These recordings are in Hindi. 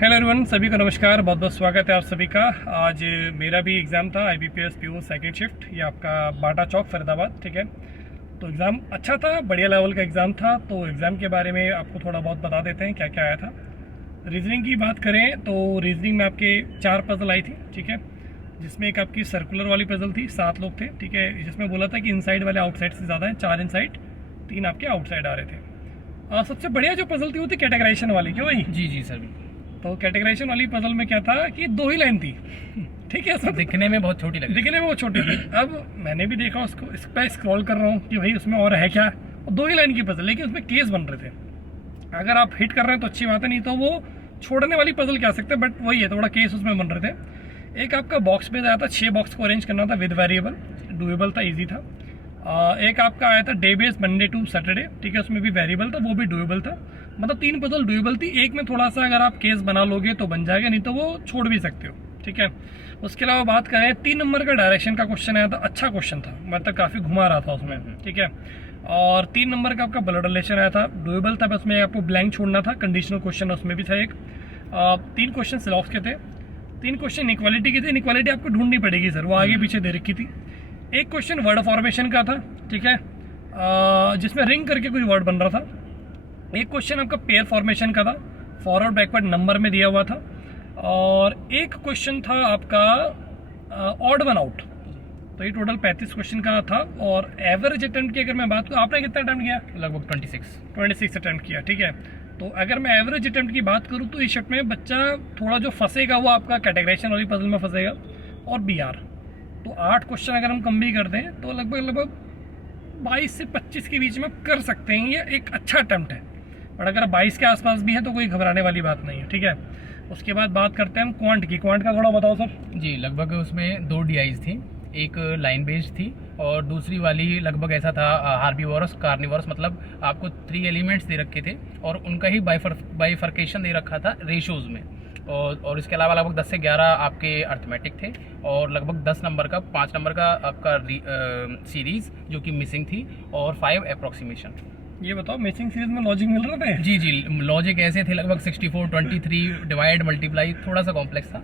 हेलो एवरीवन, सभी को नमस्कार। बहुत बहुत स्वागत है आप सभी का। आज मेरा भी एग्ज़ाम था IBPS PO सेकेंड शिफ्ट, ये आपका बाटा चौक फरीदाबाद। ठीक है, तो एग्ज़ाम अच्छा था, बढ़िया लेवल का एग्ज़ाम था। तो एग्ज़ाम के बारे में आपको थोड़ा बहुत बता देते हैं क्या क्या आया था। रीजनिंग की बात करें तो रीजनिंग में आपके 4 पजल आई थी। ठीक है, जिसमें एक आपकी सर्कुलर वाली पजल थी, 7 लोग थे। ठीक है, जिसमें बोला था कि इनसाइड वाले आउटसाइड से ज़्यादा हैं, 4 इनसाइड 3 आपके आउटसाइड आ रहे थे। सबसे बढ़िया जो पजल थी वो थी कैटेगराइजेशन वाली। क्यों भाई? जी जी सर। तो कैटेगराइजेशन वाली पजल में क्या था कि 2 ही लाइन थी। ठीक है, सब दिखने में बहुत छोटी लगी। दिखने में वो छोटी थी। अब मैंने भी देखा उसको, इस पर स्क्रॉल कर रहा हूँ कि भाई उसमें और है क्या। 2 ही लाइन की पजल, लेकिन उसमें केस बन रहे थे। अगर आप हिट कर रहे हैं तो अच्छी बात है, नहीं तो वो छोड़ने वाली पजल कह सकते हैं, बट वही है, थोड़ा केस उसमें बन रहे थे। एक आपका बॉक्स बेस आया था, 6 बॉक्स को अरेंज करना था विद वेरिएबल, डुएबल था, ईजी था। एक आपका आया था day base Monday to Saturday. ठीक है, उसमें भी वेरिएबल था, वो भी डुएबल था। मतलब 3 पजल डुएबल थी। एक में थोड़ा सा अगर आप केस बना लोगे तो बन जाएगा, नहीं तो वो छोड़ भी सकते हो। ठीक है, उसके अलावा बात करें 3 नंबर का डायरेक्शन का क्वेश्चन आया था। अच्छा क्वेश्चन था, मतलब काफ़ी घुमा रहा था उसमें। ठीक है, और 3 नंबर का आपका ब्लड रिलेशन आया था, डुएबल था, बस में आपको ब्लैंक छोड़ना था। कंडीशनल क्वेश्चन उसमें भी था एक। 3 क्वेश्चन सिलॉक्स के थे, 3 क्वेश्चन इक्वालिटी के थे। इक्वालिटी आपको ढूंढनी पड़ेगी सर, वो आगे पीछे दे रखी थी। एक क्वेश्चन वर्ड फॉर्मेशन का था। ठीक है, जिसमें रिंग करके कोई वर्ड बन रहा था। एक क्वेश्चन आपका पेयर फॉर्मेशन का था, फॉरवर्ड बैकवर्ड नंबर में दिया हुआ था। और एक क्वेश्चन था आपका ऑड वन आउट। तो ये टोटल 35 क्वेश्चन का था। और एवरेज अटेम्प्ट की अगर मैं बात करूँ, आपने कितना अटेम्प्ट किया? लगभग 26 अटेम्प्ट किया। ठीक है, तो अगर मैं एवरेज अटेम्प्ट की बात करूँ तो इस शिफ्ट में बच्चा थोड़ा जो फंसेगा वो आपका कैटेगराइजेशन वाली पजल में फंसेगा और BR। तो 8 क्वेश्चन अगर हम कम भी कर दें तो लगभग 22 से 25 के बीच में कर सकते हैं। ये एक अच्छा अटेम्प्ट है, और अगर 22 के आसपास भी है तो कोई घबराने वाली बात नहीं है। ठीक है, उसके बाद बात करते हैं हम क्वांट की। क्वांट का थोड़ा बताओ सर। जी, लगभग उसमें 2 DIs थी, एक लाइन बेस्ड थी और दूसरी वाली लगभग ऐसा था हार्बीवोरस कार्निवोरस। मतलब आपको 3 एलिमेंट्स दे रखे थे और उनका ही बाइफर्केशन दे रखा था रेशोज में। और इसके अलावा लगभग 10 से 11 आपके अर्थमेटिक थे और लगभग 10 नंबर का 5 नंबर का आपका सीरीज जो कि मिसिंग थी और 5 अप्रोक्सीमेशन। ये बताओ, मिसिंग सीरीज में लॉजिक मिल रहे थे? जी जी, लॉजिक ऐसे थे लगभग 64, 23 डिवाइड मल्टीप्लाई, थोड़ा सा कॉम्प्लेक्स था।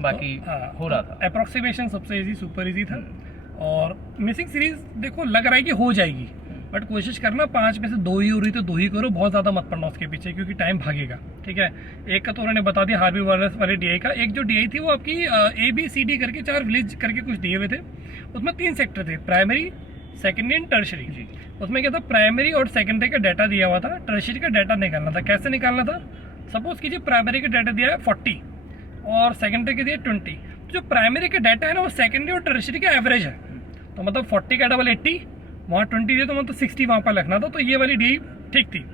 बाकी हो रहा था। अप्रोक्सीमेशन सबसे इजी, सुपर इजी था। और मिसिंग सीरीज देखो लग रहा है कि हो जाएगी, बट कोशिश करना 5 में से 2 ही हो रही तो 2 ही करो, बहुत ज़्यादा मत पड़ना उसके पीछे, क्योंकि टाइम भागेगा। ठीक है, एक का तो उन्होंने बता दिया हार्बीवोरस वाले DI का। एक जो DI थी वो आपकी ABCD करके 4 विलेज करके कुछ दिए हुए थे। उसमें 3 सेक्टर थे, प्राइमरी, सेकेंडरी एंड टर्शरी। उसमें क्या था, प्राइमरी और सेकेंडरी का डाटा दिया हुआ था, टर्शरी का डाटा निकालना था। कैसे निकालना था? सपोज कीजिए प्राइमरी का डाटा दिया है 40 और सेकेंडरी का दिया 20। जो प्राइमरी का डाटा है ना वो सेकेंडरी और टर्शरी का एवरेज है। तो मतलब 40 का डबल 80, वहाँ 20 दिया तो मतलब 60 वहाँ पर लिखना था। तो ये वाली DI ठीक थी।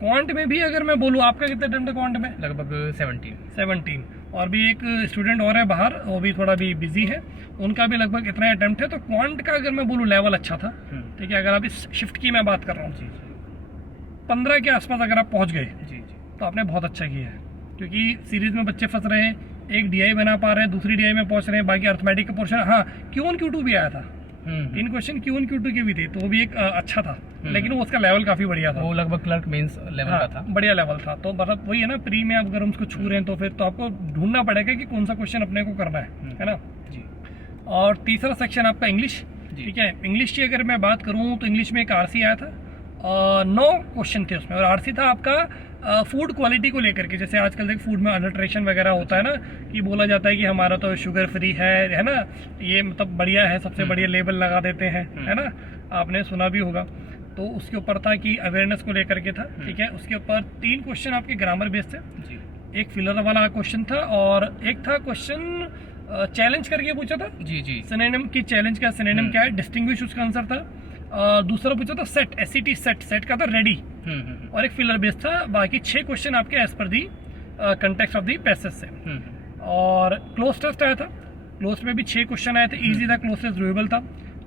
क्वांट में भी अगर मैं बोलूँ, आपका कितना अटेम्प्ट है क्वांट में? लगभग 17। और भी एक स्टूडेंट और है बाहर, वो भी थोड़ा भी बिजी है, उनका भी लगभग इतना अटेम्प्ट है। तो क्वांट का अगर मैं बोलूँ लेवल अच्छा था। ठीक है, अगर आप इस शिफ्ट की मैं बात कर रहा हूँ, 15 के आसपास अगर आप पहुँच गए तो आपने बहुत अच्छा किया है, क्योंकि सीरीज में बच्चे फंस रहे हैं, एक DI बना पा रहे हैं, दूसरी DI में पहुँच रहे हैं, बाकी अर्थमेटिक का पोर्शन। हाँ, Q1 Q2 भी आया था, 3 क्वेश्चन Q1 Q2 के भी थे, तो वो भी एक अच्छा था। लेकिन वो उसका लेवल काफ़ी बढ़िया था, वो लगभग क्लर्क मेंस लेवल का था, बढ़िया लेवल था। तो मतलब वही है ना, प्री में अगर हम उसको छू रहे हैं तो फिर तो आपको ढूंढना पड़ेगा कि कौन सा क्वेश्चन अपने को करना है ना जी। और तीसरा सेक्शन आपका इंग्लिश। ठीक है, इंग्लिश की अगर मैं बात करूँ तो इंग्लिश में एक RC आया था, 9 क्वेश्चन थे उसमें। और RC था आपका फूड क्वालिटी को लेकर के। जैसे आजकल देख फूड में अडल्ट्रेशन वगैरह होता है ना, कि बोला जाता है कि हमारा तो शुगर फ्री है ना, ये मतलब बढ़िया है, सबसे बढ़िया लेबल लगा देते हैं, है ना, आपने सुना भी होगा। तो उसके ऊपर था कि अवेयरनेस को लेकर के था। ठीक है, उसके ऊपर 3 क्वेश्चन आपके ग्रामर बेस्ड थे, एक फिलर वाला क्वेश्चन था और एक था क्वेश्चन चैलेंज करके पूछा था। जी, सिनोनिम की चैलेंज का सिनोनिम क्या है, डिस्टिंग्विश उसका आंसर था। दूसरा पूछा था सेट, SET सेट का था रेडी, और एक फिलर बेस्ड था। बाकी 6 क्वेश्चन आपके एज पर the context of the passage से। और क्लोज टेस्ट आया था, क्लोज में भी 6 क्वेश्चन आए थे, इजी था, क्लोज टेस्ट डुएबल था,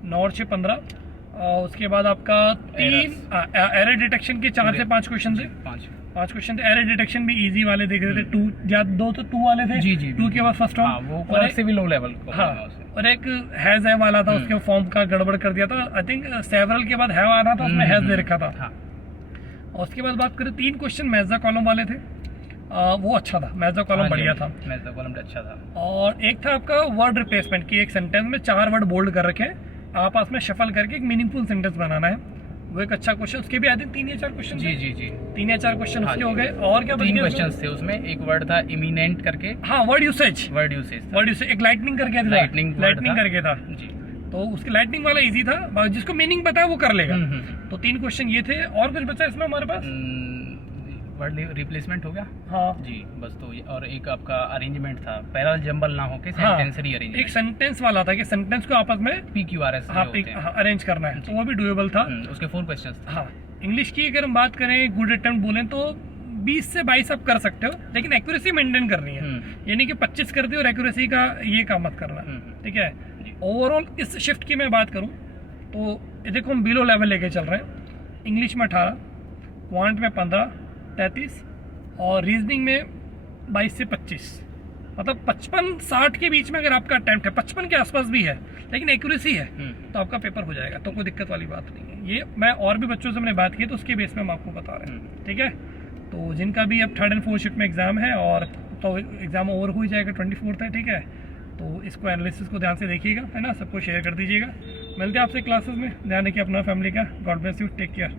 9 और 6 15। उसके बाद आपका 3 एरर डिटेक्शन के 4 से 5 क्वेश्चन थे, 5 क्वेश्चन थे। एरर डिटेक्शन भी इजी वाले देख रहे थे, 2 या 2 तो 2 वाले थे। जी 2 के बाद फर्स्ट हाँ, वो और से भी लो लेवल। हाँ, और एक हैज है वाला था, उसके फॉर्म का गड़बड़ कर दिया था। आई थिंक सेवरल के बाद हैव आ रहा था, उसमें हैज दे रखा था। और उसके बाद बात करें 3 क्वेश्चन मैजा कॉलम वाले थे, वो अच्छा था, मैथ द कॉलम बढ़िया था। मैथ द कॉलम अच्छा था। और एक था आपका वर्ड रिप्लेसमेंट की, एक सेंटेंस में 4 वर्ड बोल्ड कर रखे हैं, आपस में शफल करके एक मीनिंगफुल सेंटेंस बनाना है, वो एक अच्छा क्वेश्चन। उसके भी आते 3 या 4 क्वेश्चन। जी जी जी, 3 या 4 क्वेश्चन उसके हो गए। और क्या 3 क्वेश्चन थे उसमें। एक वर्ड था इमिनेंट करके, हाँ वर्ड यूसेज, वर्ड यूसेज, एक लाइटनिंग करके था, लाइटनिंग करके था जी। तो उसके लाइटनिंग वाला इजी था, जिसको मीनिंग पता है वो कर लेगा। तो 3 क्वेश्चन ये थे। और कुछ बचा इसमें हमारे पास? वर्ड रिप्लेसमेंट हो गया हाँ जी, बस। तो और एक आपका अरेंजमेंट था, पैरल जंबल ना हो के सेंटेंस रीअरेंजमेंट। एक सेंटेंस वाला था कि सेंटेंस को आपस में PQRS अरेंज करना है, तो वो भी डुएबल था। उसके 4 क्वेश्चंस थे। हाँ, इंग्लिश की अगर हम बात करें, गुड अटेम्प्ट बोलें तो 20 से 22 आप कर सकते हो, लेकिन एक्यूरेसी मेंटेन करनी है। यानी कि 25 कर दियो और एक्यूरेसी का ये काम मत करना, ठीक है। ओवरऑल इस शिफ्ट की मैं बात करूं तो ये देखो हम बिलो लेवल लेके चल रहे हैं। इंग्लिश में 18, क्वांट में 15, 33 और रीजनिंग में 22 से 25, मतलब 55-60 के बीच में अगर आपका अटेम्प्ट है, 55 के आसपास भी है लेकिन एक्यूरेसी है, तो आपका पेपर हो जाएगा, तो कोई दिक्कत वाली बात नहीं है। ये मैं और भी बच्चों से मैंने बात की तो उसके बेस में हम आपको बता रहे हैं, ठीक है। तो जिनका भी अब 3rd और 4th शिफ्ट में एग्जाम है, और तो एग्जाम ओवर हो ही जाएगा, 24 है, ठीक है। तो इसको एनालिसिस को ध्यान से देखिएगा, है ना, सबको शेयर कर दीजिएगा। मिलते हैं आपसे क्लासेस में, ध्यान रखिए अपना, फैमिली का। God bless you, take care.